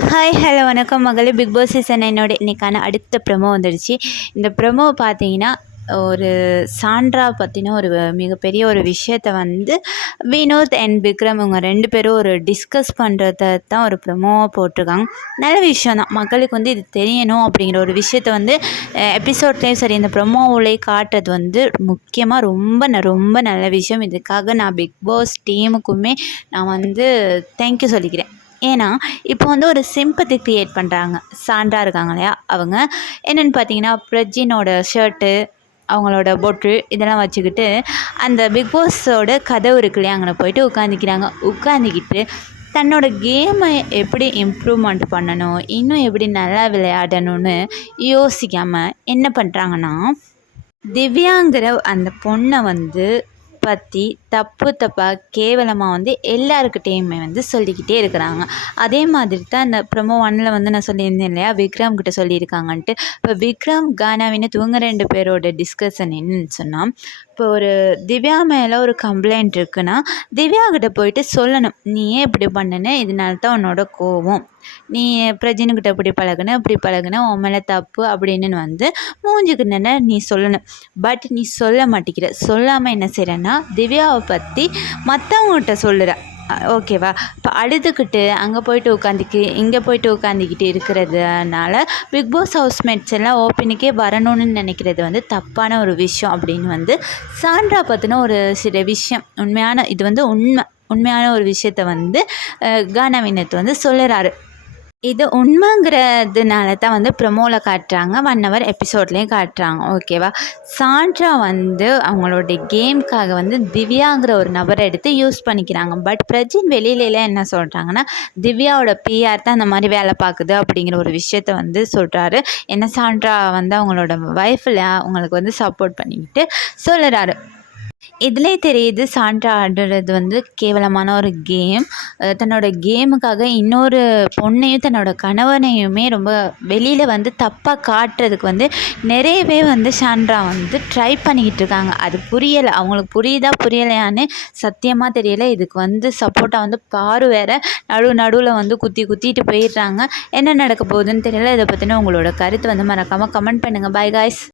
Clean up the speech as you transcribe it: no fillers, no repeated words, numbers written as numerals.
Hi hello வணக்கம் மகளே. Big Boss season என்னோட இன்றைக்கான அடுத்த ப்ரொமோ வந்துடுச்சு. இந்த ப்ரொமோ பார்த்தீங்கன்னா ஒரு சாண்ட்ரா பற்றின ஒரு மிகப்பெரிய ஒரு விஷயத்த வந்து வினோத் அண்ட் விக்ரம் இவங்க 2 பேரும் ஒரு டிஸ்கஸ் பண்ணுறத தான் ஒரு ப்ரொமோவாக போட்டிருக்காங்க. நல்ல விஷயம் தான், மக்களுக்கு வந்து இது தெரியணும் அப்படிங்கிற ஒரு விஷயத்த வந்து எபிசோட்லேயும் சரி இந்த ப்ரொமோவிலேயே காட்டுறது வந்து முக்கியமாக ரொம்ப நல்ல விஷயம். இதுக்காக நான் பிக் பாஸ் டீமுக்குமே நான் வந்து தேங்க்யூ சொல்லிக்கிறேன். ஏன்னா இப்போ வந்து ஒரு சிம்பத்தி க்ரியேட் பண்ணுறாங்க. சாண்ட்ரா இருக்காங்க இல்லையா, அவங்க என்னென்னு பார்த்தீங்கன்னா பிரஜினோட ஷர்ட்டு, அவங்களோட பொட்டு இதெல்லாம் வச்சுக்கிட்டு அந்த பிக் பாஸோட கதவு இருக்கு இல்லையா, அங்கே போயிட்டு உட்காந்துக்கிட்டு தன்னோட கேமை எப்படி இம்ப்ரூவ்மெண்ட் பண்ணணும், இன்னும் எப்படி நல்லா விளையாடணும்னு யோசிக்காமல் என்ன பண்ணுறாங்கன்னா, திவ்யாங்கிற அந்த பொண்ணை வந்து பற்றி தப்பாக கேவலமாக வந்து எல்லாருக்கிட்டேயுமே வந்து சொல்லிக்கிட்டே இருக்கிறாங்க. அதே மாதிரி தான் இந்த ப்ரொமோ 1ல் வந்து நான் சொல்லியிருந்தேன் இல்லையா, விக்ரம் கிட்ட சொல்லியிருக்காங்கன்ட்டு. இப்போ விக்ரம் கானாவின்னு இவங்க 2 பேரோட டிஸ்கஷன் என்னன்னு சொன்னால், இப்போ ஒரு திவ்யா மேலே ஒரு கம்ப்ளைண்ட் இருக்குன்னா திவ்யா கிட்ட போயிட்டு சொல்லணும், நீ ஏன் இப்படி பண்ணுன்னு, இதனால தான் உன்னோட கோவம், நீ பிரஜினுக்கிட்ட இப்படி பழகுன உன் மேலே தப்பு அப்படின்னு வந்து மூஞ்சுக்கு நின்று நீ சொல்லணும். பட் நீ சொல்ல மாட்டேங்கிற. சொல்லாமல் என்ன செய்கிறேன்னா திவ்யாவை பற்றி மற்றவங்ககிட்ட சொல்லுற. ஓகேவா? இப்போ அழுதுகிட்டு அங்கே போயிட்டு இங்கே போயிட்டு உட்காந்துக்கிட்டு இருக்கிறதுனால பிக் பாஸ் ஹவுஸ்மேட்ஸ் எல்லாம் ஓப்பனுக்கே வரணும்னு நினைக்கிறது வந்து தப்பான ஒரு விஷயம் அப்படின்னு வந்து சாண்ட்ரா பற்றின ஒரு சில விஷயம் இது வந்து உண்மையான ஒரு விஷயத்த வந்து கானா வினோத் வந்து சொல்லுறாரு. இது உண்மைங்கிறதுனால தான் வந்து ப்ரொமோவில் காட்டுறாங்க, 1 ஹவர் எபிசோட்லேயும் காட்டுறாங்க. ஓகேவா? சாண்ட்ரா வந்து அவங்களோட கேமுக்காக வந்து திவ்யாங்கிற ஒரு நபரை எடுத்து யூஸ் பண்ணிக்கிறாங்க. பட் பிரஜின் வெளியிலலாம் என்ன சொல்கிறாங்கன்னா, திவ்யாவோட பிஆர் தான் அந்த மாதிரி வேலை பார்க்குது அப்படிங்கிற ஒரு விஷயத்த வந்து சொல்கிறாரு. ஏன்னா சாண்ட்ரா வந்து அவங்களோட ஒய்ஃபில் அவங்களுக்கு வந்து சப்போர்ட் பண்ணிக்கிட்டு சொல்லுறாரு. இதிலே தெரியுது சாண்ட்ரா ஆடுறது வந்து கேவலமான ஒரு கேம். தன்னோட கேமுக்காக இன்னொரு பொண்ணையும் தன்னோட கணவனையுமே ரொம்ப வெளியில் வந்து தப்பாக காட்டுறதுக்கு வந்து நிறையவே வந்து சாண்ட்ரா வந்து ட்ரை பண்ணிக்கிட்டு இருக்காங்க. அது புரியலை, அவங்களுக்கு புரியுதா புரியலையான்னு சத்தியமாக தெரியலை. இதுக்கு வந்து சப்போர்ட்டாக வந்து பாரு வேறு நடுவில் வந்து குத்திட்டு போயிடுறாங்க. என்ன நடக்க போகுதுன்னு தெரியல. இதை பற்றின உங்களோட கருத்து வந்து மறக்காமல் கமெண்ட் பண்ணுங்கள். By guys.